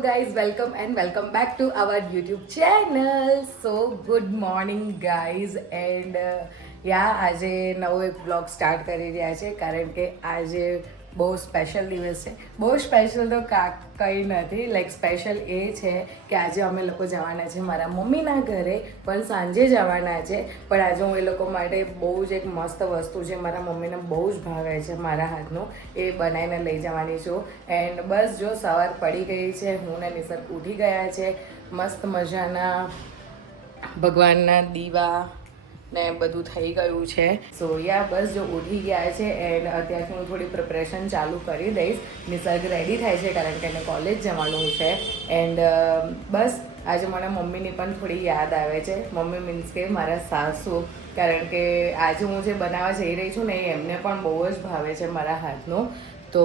guys, welcome and welcome back to our YouTube channel. So good morning guys and આજે નવો એક blog start કરી રહ્યા છે કારણ કે આજે બહુ સ્પેશિયલ દિવસ છે. બહુ સ્પેશિયલ તો કંઈ નથી, લાઈક સ્પેશિયલ એ છે કે આજે અમે લોકો જવાના છે મારા મમ્મીના ઘરે, પણ સાંજે જવાના છે. પણ આજે હું એ લોકો માટે બહુ જ એક મસ્ત વસ્તુ છે, મારા મમ્મીને બહુ જ ભાવે છે મારા હાથનું, એ બનાવીને લઈ જવાની છું. એન્ડ બસ જો સવાર પડી ગઈ છે, હું ને નિસર્ગ ઉઠી ગયા છે, મસ્ત મજાના ભગવાનના દીવા ને બધું થઈ ગયું છે. સો બસ જો ઉઠી ગયા છે એન્ડ અત્યારથી હું થોડી પ્રિપરેશન ચાલુ કરી દઈશ. નિસર્ગ રેડી થાય છે કારણ કે એને કોલેજ જવાનું છે. એન્ડ બસ આજે મને મમ્મીની પણ થોડી યાદ આવે છે. મમ્મી મીન્સ કે મારા સાસુ, કારણ કે આજે હું જે બનાવવા જઈ રહી છું ને એ એમને પણ બહુ જ ભાવે છે મારા હાથનું. તો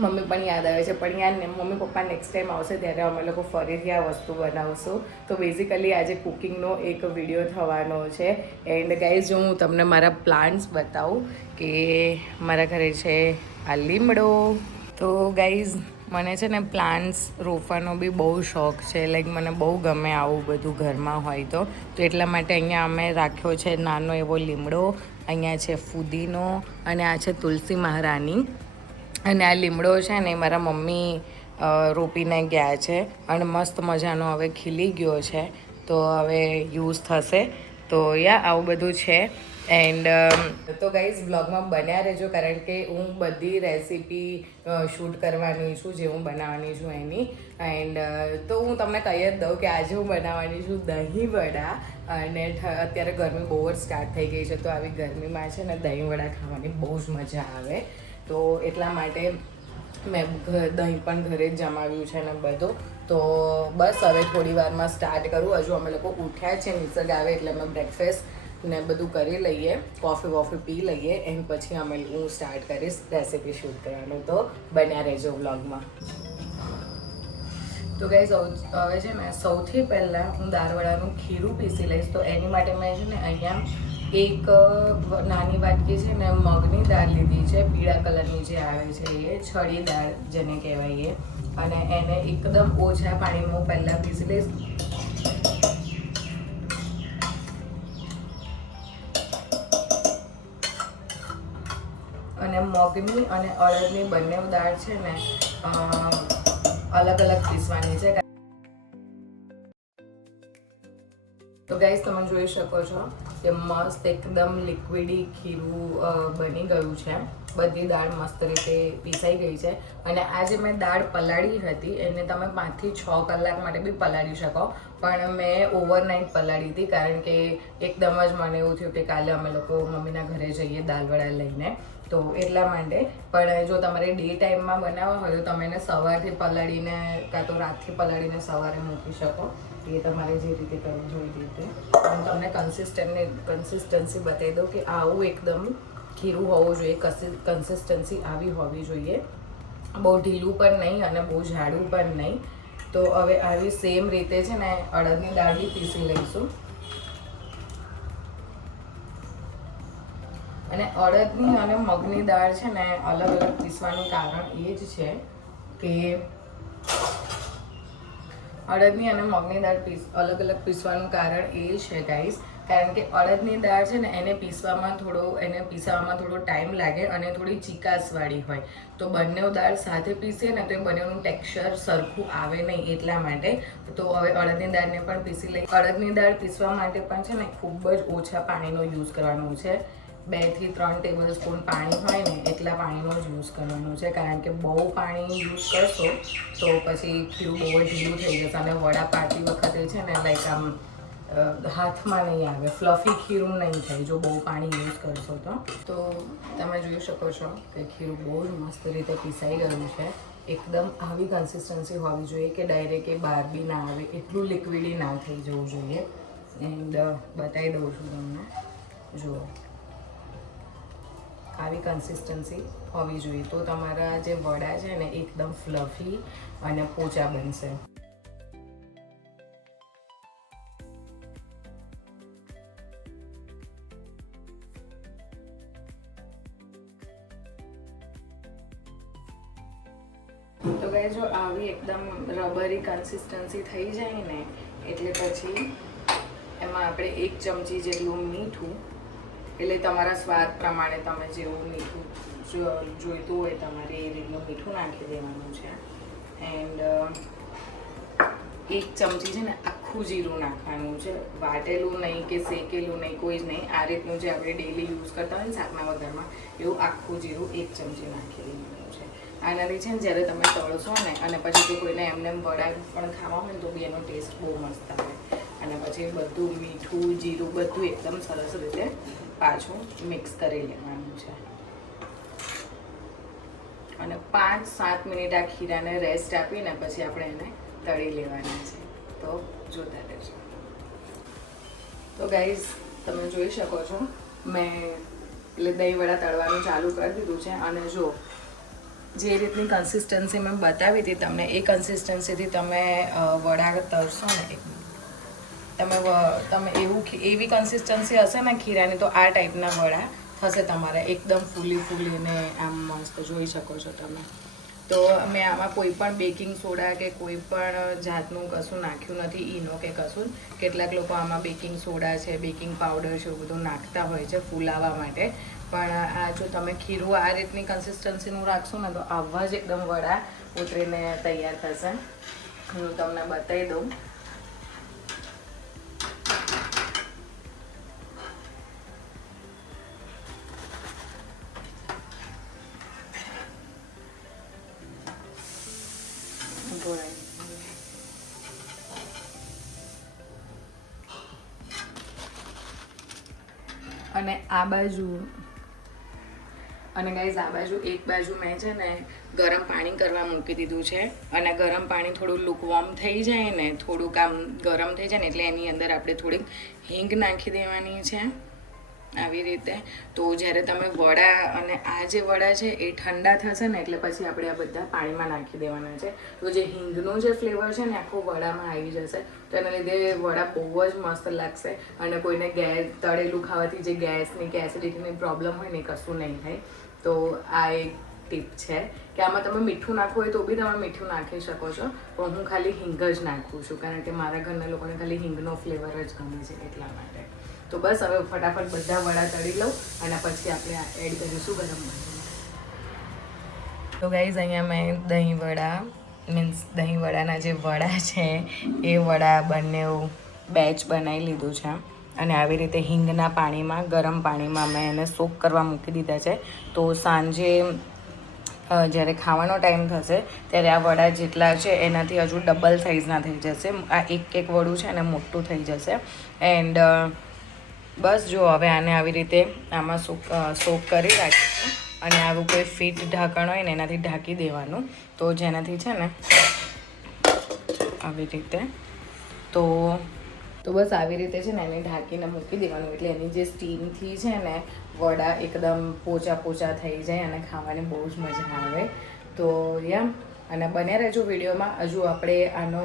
મમ્મી પણ યાદ આવે છે. પણ મમ્મી પપ્પા નેક્સ્ટ ટાઈમ આવશે ત્યારે અમે લોકો ફરીથી આ વસ્તુ બનાવશું. તો બેઝિકલી આજે કુકિંગનો એક વિડીયો થવાનો છે. એન્ડ ગાઈઝ જો હું તમને મારા પ્લાન્ટ્સ બતાવું કે મારા ઘરે છે આ લીમડો. તો ગાઈઝ મને છે ને પ્લાન્ટ્સ રોપવાનો બી બહુ શોખ છે, લાઈક મને બહુ ગમે આવું બધું ઘરમાં હોય તો એટલા માટે અહીંયા અમે રાખ્યો છે નાનો એવો લીમડો. અહીંયા છે ફુદીનો અને આ છે તુલસી મહારાની. અને આ લીમડો છે ને મારા મમ્મી રોપીને ગયા છે અને મસ્ત મજાનો હવે ખીલી ગયો છે, તો હવે યુઝ થશે. તો આવું બધું છે. એન્ડ તો ગાઈઝ બ્લોગમાં બન્યા રહેજો કારણ કે હું બધી રેસીપી શૂટ કરવાની છું જે હું બનાવવાની છું એની. એન્ડ તો હું તમને કહી જ દઉં કે આજે હું બનાવવાની છું દહીં વડા. અને અત્યારે ગરમી બહુ જ સ્ટાર્ટ થઈ ગઈ છે, તો આવી ગરમીમાં છે ને દહીં વડા ખાવાની બહુ જ મજા આવે. તો એટલા માટે મેં દહીં પણ ઘરે જ જમાવ્યું છે ને બધું. તો બસ હવે થોડી વારમાં સ્ટાર્ટ કરું. હજુ અમે લોકો ઉઠ્યા છે, નિસર્ગ આવે એટલે અમે બ્રેકફાસ્ટ ને બધું કરી લઈએ, કોફી વોફી પી લઈએ, એન્ડ પછી હું સ્ટાર્ટ કરીશ રેસીપી શૂટ કરવાનું. તો બન્યા રહેજો વ્લોગમાં. તો ગાઈઝ હવે છે ને સૌથી પહેલાં હું દાળવડાનું ખીરું પીસી લઈશ. તો એની માટે મેં છે ને અહીંયા એક નાની વાટકી છે ને મગની દાળ લીધી છે, પીળા કલરની જે આવે છે એ છડી દાળ જેને કહેવાય એ. અને એને એકદમ ઓછા પાણીમાં હું પહેલાં પીસી લઈશ. અને મગની અને અડદની બંને દાળ છે ને અલગ અલગ પીસવાની છે. તો ગાઈઝ તમે જોઈ શકો છો કે મસ્ત એકદમ લિક્વિડી ખીરું બની ગયું છે. બધી દાળ મસ્ત રીતે પીસાઈ ગઈ છે. અને આ જે મેં દાળ પલાળી હતી એને તમે 5 થી 6 કલાક માટે બી પલાળી શકો, પણ મેં ઓવરનાઇટ પલાળી હતી કારણ કે એકદમ જ મને એવું થયું કે કાલે અમે લોકો મમ્મીના ઘરે જઈએ દાળવડા લઈને, તો એટલા માટે. પણ જો તમારે ડે ટાઈમમાં બનાવવા હોય તો તમે એને સવારથી પલાળીને કાં તો રાતથી પલાળીને સવારે મૂકી શકો. એ તમારે જે રીતે કરવું જોઈએ એ રીતે. હું તમને કન્સિસ્ટન્સી બતાવી દઉં કે આવું એકદમ ખીરું હોવું જોઈએ, કન્સિસ્ટન્સી આવી હોવી જોઈએ. બહુ ઢીલું પણ નહીં અને બહુ જાડું પણ નહીં. તો હવે આવી સેમ રીતે છે ને અડદની દાળ બી પીસી લઈશું. અને અડદની અને મગની દાળ છે ને અલગ અલગ પીસવાનું કારણ એ જ છે કે અડદની અને મગની દાળ અલગ અલગ પીસવાનું કારણ એ છે ગાઈઝ, કારણ કે અડદની દાળ છે ને એને પીસવામાં થોડો ટાઈમ લાગે અને થોડી ચીકાસવાળી હોય. તો બંને દાળ સાથે પીસીએ ને તો એ બંનેનું ટેક્સચર સરખું આવે નહીં, એટલા માટે. તો હવે અડદની દાળને પણ પીસી લઈએ. અડદની દાળ પીસવા માટે પણ છે ને ખૂબ જ ઓછા પાણીનો યુઝ કરવાનો છે. 2 થી 3 ટેબલ સ્પૂન પાણી હોય ને એટલા પાણીનો જ યુઝ કરવાનો છે, કારણ કે બહુ પાણી યુઝ કરશો તો પછી ખીરું બહુ જ ઢીલું થઈ જશે અને વડા પાડતી વખતે છે ને લાઈક આમ હાથમાં નહીં આવે, ફ્લફી ખીરું નહીં થાય જો બહુ પાણી યુઝ કરશો તો. તો તમે જોઈ શકો છો કે ખીરું બહુ જ મસ્ત રીતે પીસાઈ ગયું છે. એકદમ આવી કન્સિસ્ટન્સી હોવી જોઈએ કે ડાયરેક્ટ એ બહાર બી ના આવે, એટલું લિક્વિડી ના થઈ જવું જોઈએ. એન્ડ બતાવી દઉં છું તમને, જુઓ આવી કન્સિસ્ટન્સી હોવી જોઈએ. તો તમારા જે વડા છે ને એકદમ ફ્લફી અને પોચા બનશે. તો તો ગાઈસ જો આવી એકદમ રબરી કન્સિસ્ટન્સી થઈ જાય ને એટલે પછી એમાં આપણે 1 ચમચી જેટલું મીઠું, એટલે તમારા સ્વાદ પ્રમાણે તમે જેવું મીઠું જોઈતું હોય તમારે એ રીતનું મીઠું નાખી દેવાનું છે. એન્ડ 1 ચમચી છે ને આખું જીરું નાખવાનું છે, વાટેલું નહીં કે શેકેલું નહીં, કોઈ જ નહીં. આ રીતનું જે આપણે ડેલી યુઝ કરતા હોય ને શાકના વઘારમાં એવું આખું જીરું 1 ચમચી નાખી દેવાનું છે. આનાથી છે ને જ્યારે તમે તળશો ને અને પછી જો કોઈને એમને વડા પણ ખાવા હોય ને તો બી એનો ટેસ્ટ બહુ મસ્ત આવે. અને પછી બધું મીઠું જીરું બધું એકદમ સરસ રીતે પાછું મિક્સ કરી લેવાનું છે. અને 5-7 મિનિટ આ ખીરાને રેસ્ટ આપીને પછી આપણે એને તળી લેવાની છે. તો જોતા રહેજો. તો ગાઈઝ તમે જોઈ શકો છો મેં એટલે દહીં વડા તળવાનું ચાલુ કરી દીધું છે. અને જો જે રીતની કન્સિસ્ટન્સી મેં બતાવી હતી તમને એ કન્સિસ્ટન્સીથી તમે વડા તળશો ને તમે એવી કન્સિસ્ટન્સી હશે ને ખીરાની તો આ ટાઈપના વડા થશે તમારે એકદમ ફૂલીને આમ મસ્ત જોઈ શકો છો તમે. તો મેં આમાં કોઈ પણ બેકિંગ સોડા કે કોઈ પણ જાતનું કશું નાખ્યું નથી, ઈનો કે કશું. કેટલાક લોકો આમાં બેકિંગ સોડા છે, બેકિંગ પાવડર છે એવું બધું નાખતા હોય છે ફૂલાવા માટે. પણ આ જો તમે ખીરું આ રીતની કન્સિસ્ટન્સીનું રાખશો ને તો આવા જ એકદમ વડા ઉતરીને તૈયાર થશે. હું તમને બતાવી દઉં. અને આ બાજુ ગાઈઝ આ બાજુ એક બાજુ મેં છે ને ગરમ પાણી કરવા મૂકી દીધું છે. અને ગરમ પાણી થોડું લુકવોર્મ થઈ જાય ને, થોડુંક આમ ગરમ થઈ જાય ને એટલે એની અંદર આપણે થોડીક હિંગ નાખી દેવાની છે આવી રીતે. તો જ્યારે તમે વડા અને આ જે વડા છે એ ઠંડા થશે ને એટલે પછી આપણે આ બધા પાણીમાં નાખી દેવાના છે. તો જે હિંગનો જે ફ્લેવર છે ને આખો વડામાં આવી જશે. તો એના લીધે વડા બહુ જ મસ્ત લાગશે. અને કોઈને તળેલું ખાવાથી જે ગેસની કે એસિડિટીની પ્રોબ્લેમ હોય ને કશું નહીં થાય. તો આ એક ટીપ છે કે આમાં તમે મીઠું નાખવું હોય તો બી તમે મીઠું નાખી શકો છો. પણ હું ખાલી હિંગ જ નાખું છું કારણ કે મારા ઘરના લોકોને ખાલી હિંગનો ફ્લેવર જ ગમે છે એટલા માટે. તો બસ હવે ફટાફટ બધા વડા તળી લઉં અને પછી આપણે એડ કરીશું ગરમ મસાલો. તો ગાઈઝ અહીંયા મેં દહીં વડાના જે વડા છે એ વડા બંને બેચ બનાવી લીધું છે. અને આવી રીતે હિંગના પાણીમાં ગરમ પાણીમાં મેં એને સોક કરવા મૂકી દીધા છે. તો સાંજે જ્યારે ખાવાનો ટાઈમ થશે ત્યારે આ વડા જેટલા છે એનાથી હજુ ડબલ સાઇઝના થઈ જશે. આ એક વડું છે અને મોટું થઈ જશે. એન્ડ બસ જો હવે આને આવી રીતે આમાં સોક કરી રાખીશું. અને આવું કોઈ ફિટ ઢાંકણ હોય ને એનાથી ઢાંકી દેવાનું. તો જેનાથી છે ને આવી રીતે તો બસ આવી રીતે છે ને એને ઢાંકીને મૂકી દેવાનું. એટલે એની જે સ્ટીમથી છે ને વડા એકદમ પોચા થઈ જાય અને ખાવાની બહુ જ મજા આવે. તો અને બન્યા રહેજો વિડીયોમાં. હજુ આપણે આનો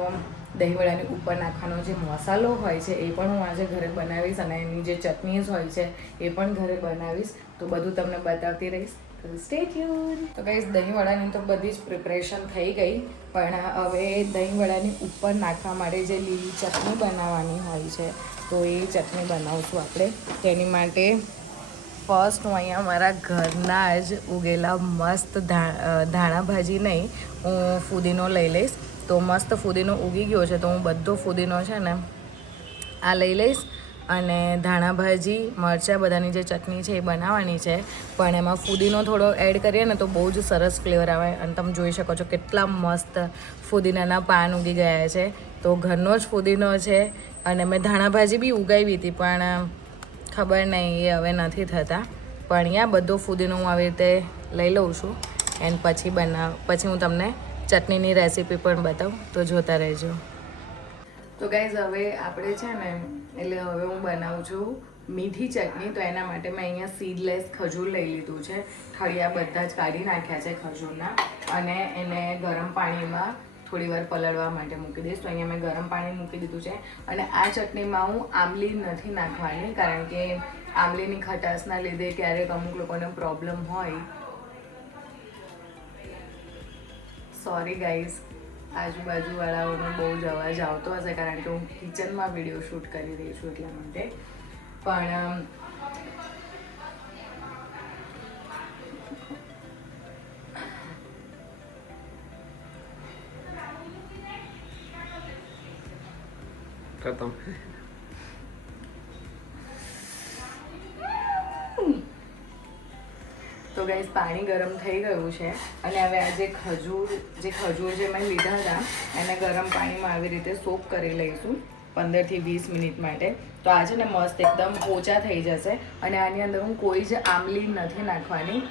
દહીં વડાની ઉપર નાખવાનો જે મસાલો હોય છે એ પણ હું આજે ઘરે બનાવીશ. અને એની જે ચટણીઝ હોય છે એ પણ ઘરે બનાવીશ. તો બધું તમને બતાવતી રહીશ. Stay tune. તો ગાઈઝ દહીં વડાની તો બધી જ પ્રિપરેશન થઈ ગઈ. પણ હવે દહીં વડાની ઉપર નાખવા માટે જે લીલી ચટણી બનાવવાની હોય છે તો એ ચટણી બનાવશું આપણે. તેની માટે ફર્સ્ટ હું અહીંયા મારા ઘરના જ ઉગેલા મસ્ત ધાણા ભાજી નહીં, હું ફુદીનો લઈ લઈશ. તો મસ્ત ફુદીનો ઉગી ગયો છે તો હું બધો ફુદીનો છે ને આ લઈ લઈશ. અને ધાણા ભાજી મરચાં બધાની જે ચટણી છે એ બનાવવાની છે. પણ એમાં ફુદીનો થોડો એડ કરીએ ને તો બહુ જ સરસ ફ્લેવર આવે. અને તમે જોઈ શકો છો કેટલા મસ્ત ફુદીનાના પાન ઉગી ગયા છે. તો ઘરનો જ ફુદીનો છે. અને મેં ધાણા ભાજી બી ઉગાવી હતી પણ ખબર નહીં એ હવે નથી થતા. પણ અહીંયા બધો ફુદીનો હું આવી રીતે લઈ લઉં છું. એન્ડ પછી હું તમને ચટણીની રેસીપી પણ બતાવું. તો જોતા રહેજો. તો ગાઈઝ હવે આપણે છે ને એટલે હવે હું બનાવું છું મીઠી ચટણી. તો એના માટે મેં અહીંયા સીડલેસ ખજૂર લઈ લીધું છે. ઠળિયા બધા જ કાઢી નાખ્યા છે ખજૂરના. અને એને ગરમ પાણીમાં થોડી વાર પલળવા માટે મૂકી દઈશ. તો અહીંયા મેં ગરમ પાણી મૂકી દીધું છે. અને આ ચટણીમાં હું આંબલી નથી નાખવાની કારણ કે આંબલીની ખટાશના લીધે ક્યારેક અમુક લોકોને પ્રોબ્લેમ હોય સોરી ગાઈઝ, આજુબાજુવાળાઓનો બહુ જ અવાજ આવતો હશે કારણ કે હું કિચનમાં વિડીયો શૂટ કરી રહી છું એટલા માટે. પણ ખતમ. તો ગાઈઝ પાણી ગરમ થઈ ગયું છે અને હવે આ જે ખજૂર જે મેં લીધા હતા એને ગરમ પાણીમાં આવી રીતે સોક કરી લઈશું 15 થી 20 મિનિટ માટે. તો આ છે ને મસ્ત એકદમ પોચા થઈ જશે અને આની અંદર હું કોઈ જ આમલી નથી નાખવાની.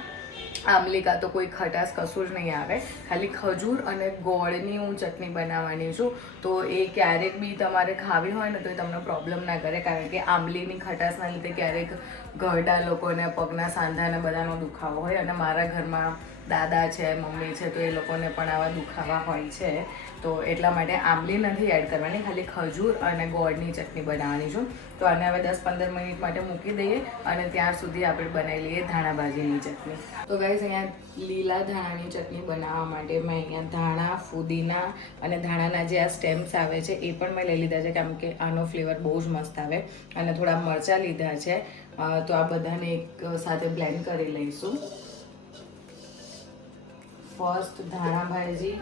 આમલી કાં તો કોઈ ખટાશ કશું જ નહીં આવે, ખાલી ખજૂર અને ગોળની હું ચટણી બનાવવાની છું. તો એ ક્યારેક બી તમારે ખાવી હોય ને તો એ તમને પ્રોબ્લેમ ના કરે કારણ કે આમલીની ખટાશના લીધે ક્યારેક ઘરડા લોકોને પગના સાંધાને બધાનો દુખાવો હોય અને મારા ઘરમાં દાદા છે, મમ્મી છે, તો એ લોકોને પણ આવા દુખાવા હોય છે. તો એટલા માટે આમલી નથી એડ કરવાની, ખાલી ખજૂર અને ગોળની ચટણી બનાવવાની છું. તો આને હવે 10-15 મિનિટ માટે મૂકી દઈએ અને ત્યાર સુધી આપણે બનાવી લઈએ ધાણા ભાજીની ચટણી. તો ગાઈસ અહીંયા લીલા ધાણાની ચટણી બનાવવા માટે મેં અહીંયા ધાણા, ફુદીના અને ધાણાના જે આ સ્ટેમ્સ આવે છે એ પણ મેં લઈ લીધા છે કેમ કે આનો ફ્લેવર બહુ જ મસ્ત આવે. અને થોડા મરચાં લીધા છે. તો આ બધાને એક સાથે બ્લેન્ડ કરી લઈશું. ફર્સ્ટ ધાણા ભાજી,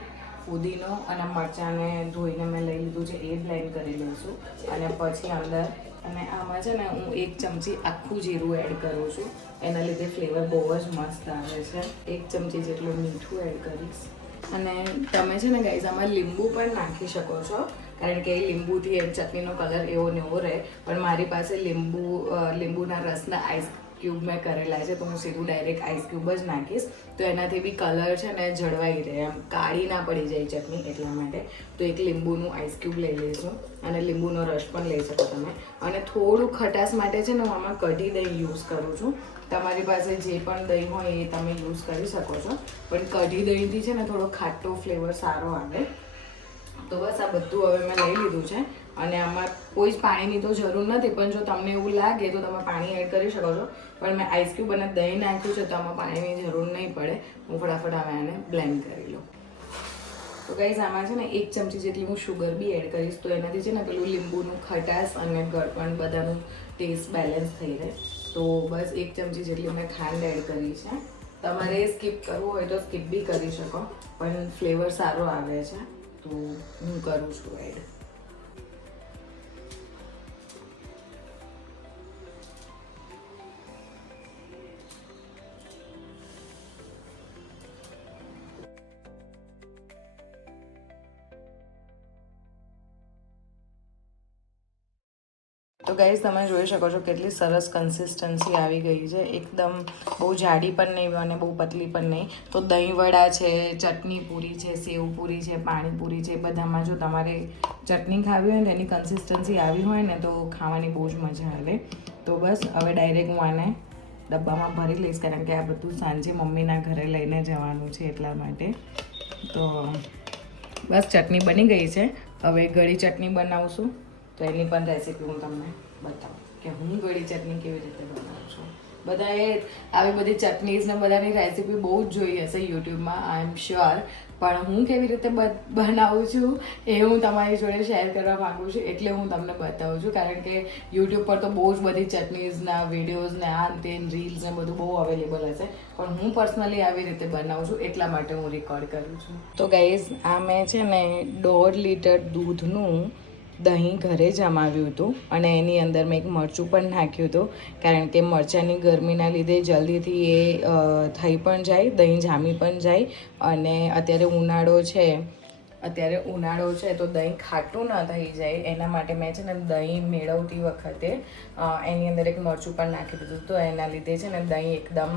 ફુદીનો અને મરચાંને ધોઈને મેં લઈ લીધું છે એ બ્લેન્ડ કરી લઈશું. અને પછી અંદર અને આમાં છે ને હું 1 ચમચી આખું જીરું એડ કરું છું, એના લીધે ફ્લેવર બહુ જ મસ્ત આવે છે. 1 ચમચી જેટલું મીઠું એડ કરીશ. અને તમે છે ને ગાઈઝ આમાં લીંબુ પણ નાખી શકો છો કારણ કે લીંબુથી એમ ચટણીનો કલર એવો ને એવો રહે. પણ મારી પાસે લીંબુના રસના આઈસ ક્યુબ મેં કરેલા છે તો હું સીધું ડાયરેક્ટ આઈસ ક્યુબ જ નાખીશ. તો એનાથી બી કલર છે ને જળવાઈ રહે, એમ કાળી ના પડી જાય ચટણી એટલા માટે. તો એક લીંબુનું આઈસ ક્યુબ લઈ લઈશું અને લીંબુનો રસ પણ લઈ શકો તમે. અને થોડું ખટાશ માટે છે ને હું આમાં કઢી દહીં યુઝ કરું છું. તમારી પાસે જે પણ દહીં હોય એ તમે યુઝ કરી શકો છો, પણ કઢી દહીંથી છે ને થોડો ખાટો ફ્લેવર સારો આવે. તો બસ આ બધું હવે મેં લઈ લીધું છે અને આમાં કોઈ જ પાણીની તો જરૂર નથી, પણ જો તમને એવું લાગે તો તમે પાણી એડ કરી શકો છો. પણ મેં આઈસ ક્યુબ અને દહીં નાખ્યું છે તો આમાં પાણીની જરૂર નહીં પડે. હું ફટાફટ હવે આને બ્લેન્ડ કરી લઉં. તો ગાઈઝ આમાં છે ને 1 ચમચી જેટલી હું શુગર બી એડ કરીશ તો એનાથી છે ને પેલું લીંબુનું ખટાશ અને ગળપણ બધાનું ટેસ્ટ બેલેન્સ થઈ રહે. તો બસ 1 ચમચી જેટલી મેં ખાંડ એડ કરી છે. તમારે સ્કીપ કરવું હોય તો સ્કીપ બી કરી શકો, પણ ફ્લેવર સારો આવે છે તો હું કરું છું એડ. તો ગાઈઝ તમે જોઈ શકો છો કેટલી સરસ કન્સિસ્ટન્સી આવી ગઈ છે. એકદમ બહુ જાડી પણ નહીં અને બહુ પતલી પણ નહીં. તો દહીંવડા છે, ચટણી પૂરી છે, સેવ પૂરી છે, પાણીપુરી છે, બધામાં જો તમારે ચટણી ખાવી હોય ને એની કન્સિસ્ટન્સી આવી હોય ને તો ખાવાની બહુ જ મજા આવે. તો બસ હવે ડાયરેક્ટ હું આને ડબ્બામાં ભરી લઈશ કારણ કે આ બધું સાંજે મમ્મીના ઘરે લઈને જવાનું છે એટલા માટે. તો બસ ચટણી બની ગઈ છે. હવે ગળી ચટણી બનાવશું તો એની પણ રેસીપી હું તમને બતાવું કે હું ગળી ચટણી કેવી રીતે બનાવું છું. બધાએ આવી બધી ચટણીઝ ને બધાની રેસીપી બહુ જ જોઈ હશે યુટ્યુબમાં, આઈ એમ શ્યોર. પણ હું કેવી રીતે બનાવું છું એ હું તમારી જોડે શેર કરવા માગું છું, એટલે હું તમને બતાવું છું. કારણ કે યુટ્યુબ પર તો બહુ જ બધી ચટણીઝના વિડીયોઝ ને આ તે રીલ્સ ને બધું બહુ અવેલેબલ હશે, પણ હું પર્સનલી આવી રીતે બનાવું છું એટલા માટે હું રેકોર્ડ કરું છું. તો ગાઈઝ આ મેં છે ને 1.5 લીટર દૂધનું દહીં ઘરે જમાવ્યું હતું અને એની અંદર મેં એક મરચું પણ નાખ્યું હતું કારણ કે મરચાંની ગરમીના લીધે જલ્દીથી એ થઈ પણ જાય, દહીં જામી પણ જાય. અને અત્યારે ઉનાળો છે તો દહીં ખાટું ન થઈ જાય એના માટે મેં છે ને દહીં મેળવતી વખતે એની અંદર એક મરચું પણ નાખી દીધું. તો એના લીધે છે ને દહીં એકદમ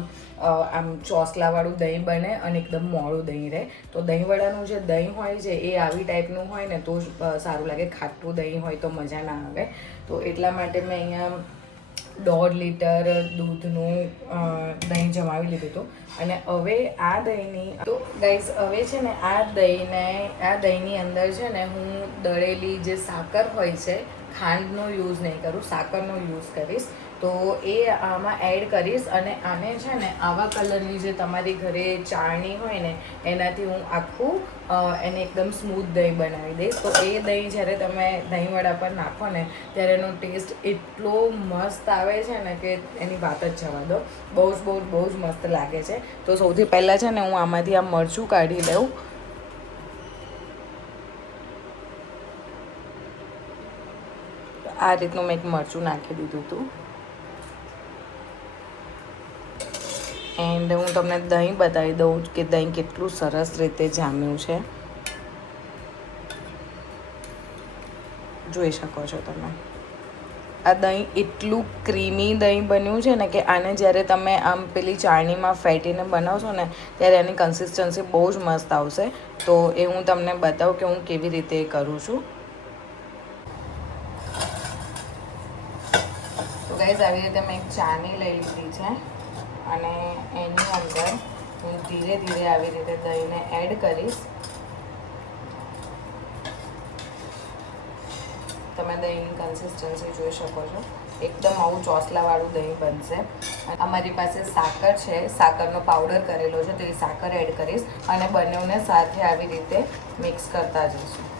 આમ ચોસલાવાળું દહીં બને અને એકદમ મોડું દહીં રહે. તો દહીંવડાનું જે દહીં હોય છે એ આવી ટાઈપનું હોય ને તો જ સારું લાગે. ખાટું દહીં હોય તો મજા ના આવે. તો એટલા માટે મેં અહીંયા 1.5 લીટર દૂધનું દહીં જમાવી લીધું હતું. અને હવે આ દહીંની તો ગાઈઝ હવે છે ને આ દહીંની અંદર છે ને હું દળેલી જે સાકર હોય છે, ખાંડનો યુઝ નહીં કરું, સાકરનો યુઝ કરીશ. તો તો એ આમાં એડ કરીશ અને આને છે ને આવા કલરની જે તમારી ઘરે ચાળણી હોય ને એનાથી હું આખું એને એકદમ સ્મૂથ દહીં બનાવી દઈશ. તો એ દહીં જ્યારે તમે દહીંવડા પર નાખો ને ત્યારે એનો ટેસ્ટ એટલો મસ્ત આવે છે ને કે એની વાત જ જવા દો. બહુ જ મસ્ત લાગે છે. તો સૌથી પહેલાં છે ને હું આમાંથી આ મરચું કાઢી લઉં. આ રીતનું મેં એક મરચું નાખી દીધું હતું. એન્ડ હું તમને દહીં બતાવી દઉં કે દહીં કેટલું સરસ રીતે જામ્યું છે. જોઈ શકો છો તમે. આ દહીં એટલું ક્રીમી દહીં બન્યું છે ને કે આને જ્યારે તમે આમ પેલી ચાળણીમાં ફેટીને બનાવશો ને ત્યારે એની કન્સિસ્ટન્સી બહુ જ મસ્ત આવશે. તો એ હું તમને બતાવું કે હું કેવી રીતે કરું છું. તો ગાઈઝ આવી રીતે મેં એક ચાળણી લઈ લીધી છે અને એની અંદર હું ધીરે ધીરે આવી રીતે દહીંને એડ કરીશ. તમે દહીંની કન્સિસ્ટન્સી જોઈ શકો છો. એકદમ આવું ચોસલાવાળું દહીં બનશે. અમારી પાસે સાકર છે, સાકરનો પાવડર કરેલો છે, તો એ સાકર એડ કરીશ અને બંનેને સાથે આવી રીતે મિક્સ કરતા જઈશું.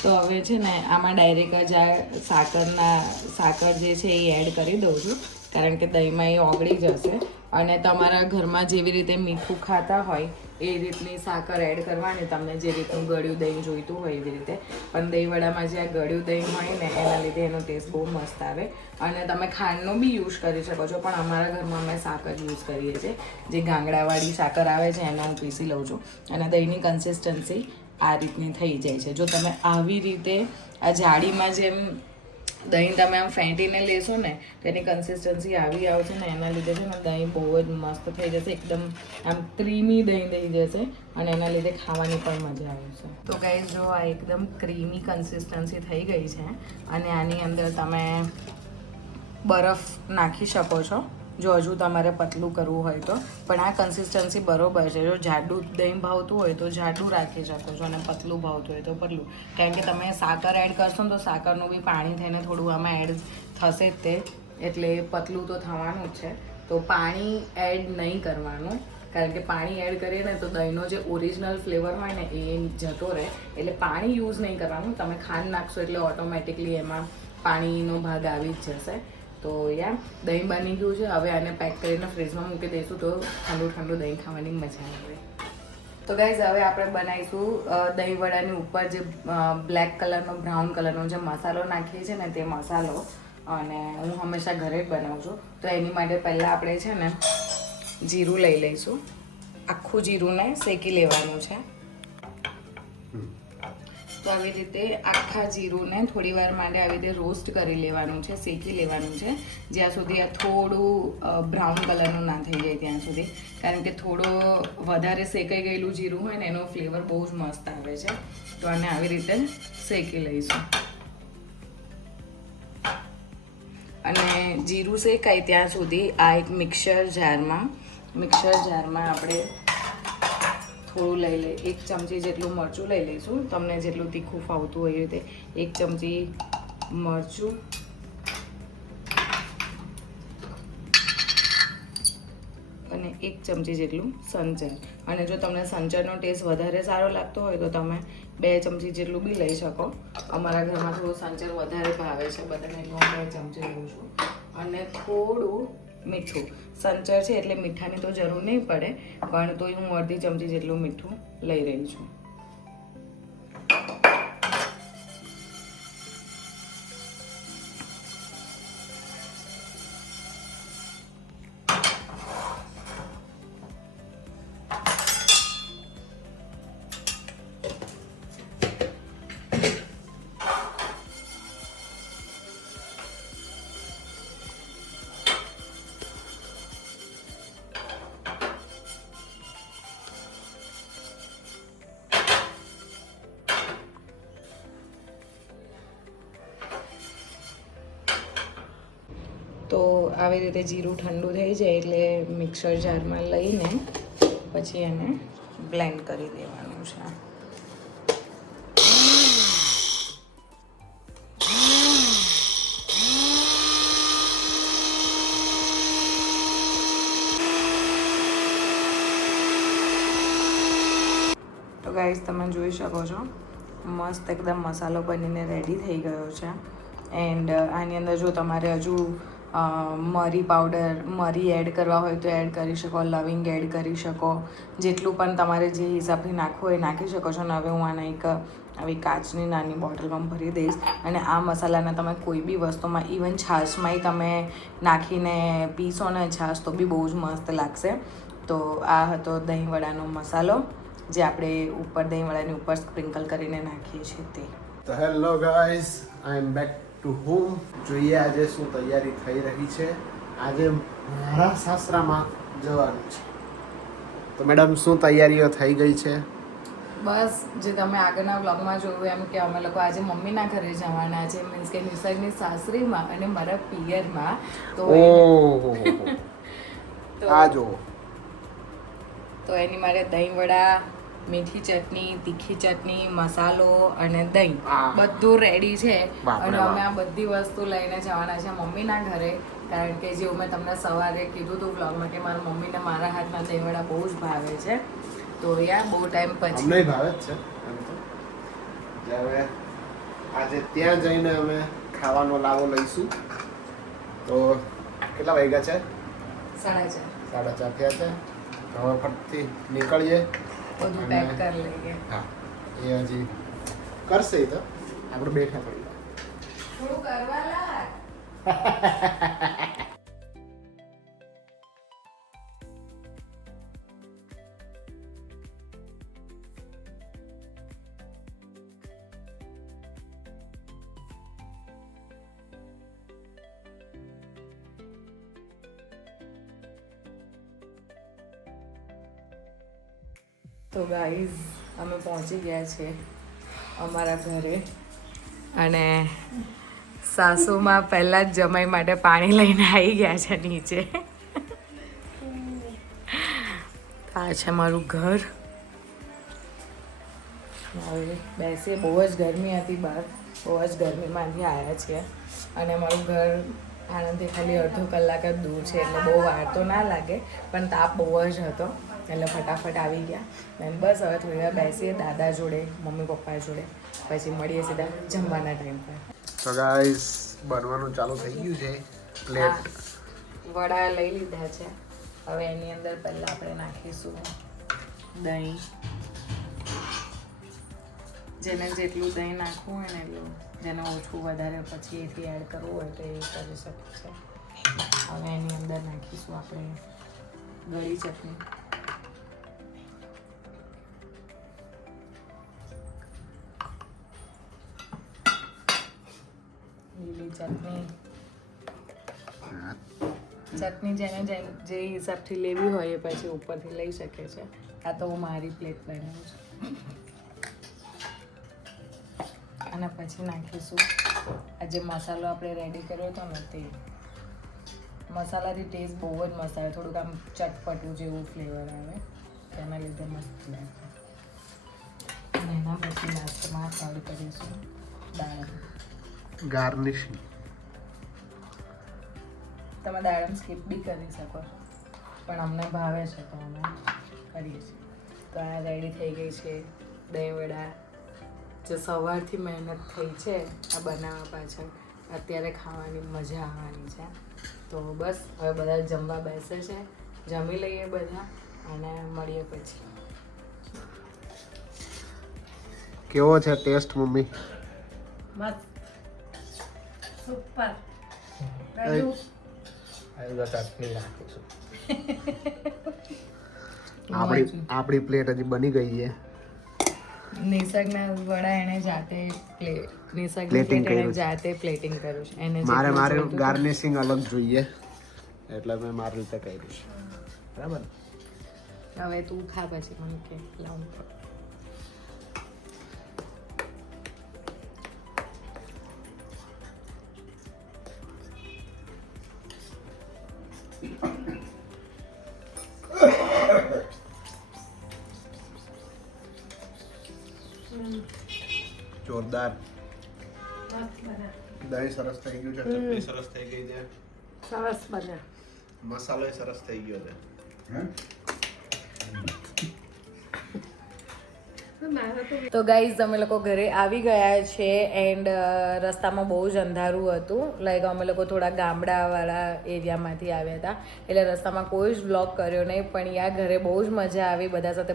તો હવે છે ને આમાં ડાયરેક્ટ જ આ સાકર જે છે એ એડ કરી દઉં છું, કારણ કે દહીંમાં એ ઓગળી જશે. અને તમારા ઘરમાં જેવી રીતે મીઠું ખાતા હોય એ રીતની સાકર એડ કરવાની, તમને જે રીતનું ગળ્યું દહીં જોઈતું હોય એવી રીતે. પણ દહીંવડામાં જે આ ગળ્યું દહીં હોય ને એના લીધે એનો ટેસ્ટ બહુ મસ્ત આવે. અને તમે ખાંડનો બી યુઝ કરી શકો છો, પણ અમારા ઘરમાં અમે સાકર યુઝ કરીએ છીએ. જે ગાંગડાવાળી સાકર આવે છે એને હું પીસી લઉં છું અને દહીંની કન્સિસ્ટન્સી આ રીતની થઈ જાય છે. જો તમે આવી રીતે આ જાળીમાં જેમ દહીં તમે આમ ફેંટીને લેશો ને તેની કન્સિસ્ટન્સી આવી આવશે ને એના લીધે છે ને દહીં બહુ જ મસ્ત થઈ જશે. એકદમ આમ ક્રીમી દહીં થઈ જશે અને એના લીધે ખાવાની પણ મજા આવશે. તો ગાઈઝ જો આ એકદમ ક્રીમી કન્સિસ્ટન્સી થઈ ગઈ છે અને આની અંદર તમે બરફ નાખી શકો છો જો હજુ તમારે પતલું કરવું હોય તો. પણ આ કન્સિસ્ટન્સી બરોબર છે. જો જાડું દહીં ભાવતું હોય તો જાડું રાખી શકો છો અને પતલું ભાવતું હોય તો પતલું. કારણ કે તમે સાકર એડ કરશો ને તો સાકરનું બી પાણી થઈને થોડું આમાં એડ થશે જ તે, એટલે પતલું તો થવાનું જ છે. તો પાણી એડ નહીં કરવાનું, કારણ કે પાણી એડ કરીએ ને તો દહીંનો જે ઓરિજિનલ ફ્લેવર હોય ને એ જતો રહે. એટલે પાણી યુઝ નહીં કરવાનું. તમે ખાંડ નાખશો એટલે ઓટોમેટિકલી એમાં પાણીનો ભાગ આવી જ જશે. તો યા દહીં બની ગયું છે. હવે આને પેક કરીને ફ્રીજમાં મૂકી દઈશું તો ઠંડુ દહીં ખાવાની મજા આવે. તો ગાઈઝ હવે આપણે બનાવીશું દહીં વડાની ઉપર જે બ્લેક કલરનો બ્રાઉન કલરનો જે મસાલો નાખીએ છીએ ને તે મસાલો. અને હું હંમેશા ઘરે જ બનાવું છું. તો એની માટે પહેલાં આપણે છે ને જીરું લઈ લઈશું. આખું જીરુંને શેકી લેવાનું છે. તો આવી રીતે આખા જીરુંને થોડી વાર માટે આવી રીતે રોસ્ટ કરી લેવાનું છે, શેકી લેવાનું છે, જ્યાં સુધી આ થોડું બ્રાઉન કલરનું ના થઈ જાય ત્યાં સુધી. કારણ કે થોડો વધારે શેકાઈ ગયેલું જીરું હોય ને એનો ફ્લેવર બહુ જ મસ્ત આવે છે. તો આને આવી રીતે શેકી લઈશું. અને જીરું શેકાય ત્યાં સુધી આ એક મિક્સર જારમાં આપણે થોડું લઈ લઈએ. 1 ચમચી જેટલું મરચું લઈ લઈશું. તમને જેટલું તીખું ફાવતું હોય એ રીતે 1 ચમચી મરચું અને 1 ચમચી જેટલું સંચર. અને જો તમને સંચરનો ટેસ્ટ વધારે સારો લાગતો હોય તો તમે 2 ચમચી જેટલું બી લઈ શકો. અમારા ઘરમાં થોડું સંચર વધારે ભાવે છે બધાને, એટલે હું 2 ચમચી લઉં છું. અને થોડું મીઠું. સંચર છે એટલે મીઠાની તો જરૂર નહીં પડે, પણ તોય હું 1/2 ચમચી જેટલું મીઠું લઈ રહી છું. આવી રીતે જીરું ઠંડુ થઈ જાય એટલે મિક્સર જારમાં લઈને પછી એને બ્લેન્ડ કરી દેવાનું છે. તો ગાઈઝ તમે જોઈ શકો છો મસ્ત એકદમ મસાલો બનીને રેડી થઈ ગયો છે. એન્ડ આની અંદર જો તમારે હજુ મરી પાવડર મરી એડ કરવા હોય તો એડ કરી શકો, લવિંગ એડ કરી શકો, જેટલું પણ તમારે જે હિસાબથી નાખવું હોય નાખી શકો છો. અને હવે હું આને એક આવી કાચની નાની બોટલમાં ભરી દઈશ અને આ મસાલાને તમે કોઈ બી વસ્તુમાં ઇવન છાશમાંય તમે નાખીને પીશો ને છાશ તો બી બહુ જ મસ્ત લાગશે. તો આ હતો દહીંવડાનો મસાલો જે આપણે ઉપર દહીંવડાની ઉપર સ્પ્રિંકલ કરીને નાખીએ છીએ તે. તો hello guys, I am back to home. જોઈએ આજે શું તૈયારી થઈ રહી છે. આજે મારા સાસરામાં જવાનું છે. તો મેડમ શું તૈયારીઓ થઈ ગઈ છે? બસ જે તમે આગળના વ્લોગમાં જોયું એમ કે અમે લોકો આજે મમ્મીના ઘરે જવાના છે, મીન્સ કે નિસર્ગની સાસરીમાં અને મારા પિયરમાં. તો ઓહો આ જો તો એની મારે દહીંવડા, મીઠી ચટણી, તીખી ચટણી, મસાલો અને દહીં બધું રેડી છે. અને અમે આ બધી વસ્તુ લઈને જવાના છે મમ્મીના ઘરે, કારણ કે જેવું મેં તમને સવારે કીધું હતું વ્લોગમાં કે મારા મમ્મીને મારા હાથના દહીંવડા બહુ જ ભાવે છે. તો યાર બહુ ટાઈમ પછી અમને ભાવે જ છે એમ તો. એટલે હવે આજે ત્યાં જઈને અમે ખાવાનો લાવો લઈશું. તો કેટલા વાગ્યા છે? 4:30. 4:30 થયા છે. તો હવે ફટથી નીકળીએ. બધું પેક કરી લઈએ. હા, એ હજી કરશે. એ તો આપણે બેઠા પડી થોડું કરવા લાગ. તો ગાઈઝ અમે પહોંચી ગયા છે અમારા ઘરે અને સાસુમાં પહેલાં જ જમાઈ માટે પાણી લઈને આવી ગયા છે નીચે. આ છે મારું ઘર. હવે બેસીએ. બહુ જ ગરમી હતી બહાર, બહુ જ ગરમીમાંથી આવ્યા છીએ અને અમારું ઘર આણંદથી ખાલી અડધો કલાક જ દૂર છે એટલે બહુ વાર તો ના લાગે, પણ તાપ બહુ જ હતો એટલે ફટાફટ આવી ગયા. અને બસ હવે થોડી વાર બેસીએ દાદા જોડે, મમ્મી પપ્પા જોડે, પછી મળીએ સીધા જમવાના ટાઈમ પર. તો ગાઈસ બનવાનું ચાલુ થઈ ગયું છે. પ્લેટ વડા લઈ લીધા છે. હવે એની અંદર પહેલાં આપણે નાખીશું દહીં. જેને જેટલું દહીં નાખવું હોય ને એટલું, જેને ઓછું વધારે પછી એથી એડ કરવું હોય તો એ કરી શકે છે. હવે એની અંદર નાખીશું આપણે ગળી ચટણી. લીલી ચટણી. ચટણી જેને જે હિસાબથી લેવી હોય એ પછી ઉપરથી લઈ શકે છે. આ તો હું મારી પ્લેટ બનાવું છું. અને પછી નાખીશું આ જે મસાલો આપણે રેડી કર્યો હતો ને તે. મસાલાથી ટેસ્ટ બહુ જ મસ્ત આવે, થોડુંક આમ ચટપટું જેવું ફ્લેવર આવે, તેના લીધે મસ્ત લાગે. અને એના પછી લાસ્ટમાં એડ કરીશું દાડમ. ગાર્નિશિંગ. તમે દાડમ સ્કીપ બી કરી શકો છો, પણ અમને ભાવે છે તો અમે કરીએ છીએ. તો આ રેડી થઈ ગઈ છે દહીંવડા, જે સવારથી મહેનત થઈ છે આ બનાવવા પાછળ, અત્યારે ખાવાની મજા આવવાની છે. તો બસ હવે બધા જમવા બેસે છે, જમી લઈએ બધા અને મળીએ પછી. કેવો છે ટેસ્ટ મમ્મી? મસ્ત, સુપર. આપણી પ્લેટ હજી બની ગઈ છે. નિસર્ગના વડા એને જાતે પ્લેટિંગ કર્યું છે. એને મારે ગાર્નિશિંગ અલગ જોઈએ એટલે મેં મારી રીતે કર્યું છે. બરાબર. હવે તું ખા પછી મને કે લાવું. જોરદાર. દહીં સરસ થઈ ગયું છે, ચટણી સરસ થઈ ગઈ છે, સરસ બન્યા. મસાલો સરસ થઈ ગયો છે. તો ગાઈઝ અમે લોકો ઘરે આવી ગયા છે એન્ડ રસ્તામાં બહુ જ અંધારું હતું. લાઈક અમે લોકો થોડા ગામડાવાળા એરિયામાંથી આવ્યા હતા એટલે રસ્તામાં કોઈ જ વ્લોગ કર્યો નહીં. પણ યા ઘરે બહુ જ મજા આવી, બધા સાથે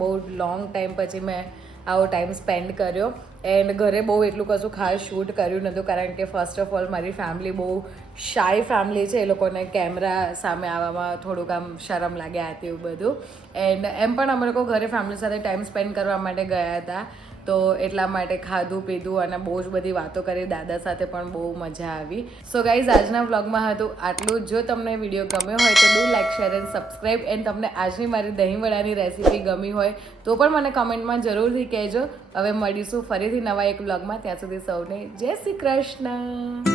બહુ લોંગ ટાઈમ પછી મેં આવો ટાઈમ સ્પેન્ડ કર્યો. એન્ડ ઘરે બહુ એટલું કશું ખાસ શૂટ કર્યું નહોતું કારણ કે ફર્સ્ટ ઓફ ઓલ મારી ફેમિલી બહુ શાય ફેમિલી છે. એ લોકોને કેમેરા સામે આવવામાં થોડુંક આમ શરમ લાગે આ તેવું બધું. એન્ડ એમ પણ અમે લોકો ઘરે ફેમિલી સાથે ટાઈમ સ્પેન્ડ કરવા માટે ગયા હતા તો એટલા માટે ખાધું પીધું અને બહુ જ બધી વાતો કરી. દાદા સાથે પણ બહુ મજા આવી. સો ગાઈઝ આજના વ્લોગમાં હતું આટલું. જો તમને વિડીયો ગમ્યો હોય તો do like share and subscribe. And તમને આજની મારી દહીંવડાની રેસીપી ગમી હોય તો પણ મને કમેન્ટમાં જરૂરથી કહેજો. હવે મળીશું ફરીથી નવા એક વ્લોગમાં. ત્યાં સુધી સૌને જય શ્રી કૃષ્ણ.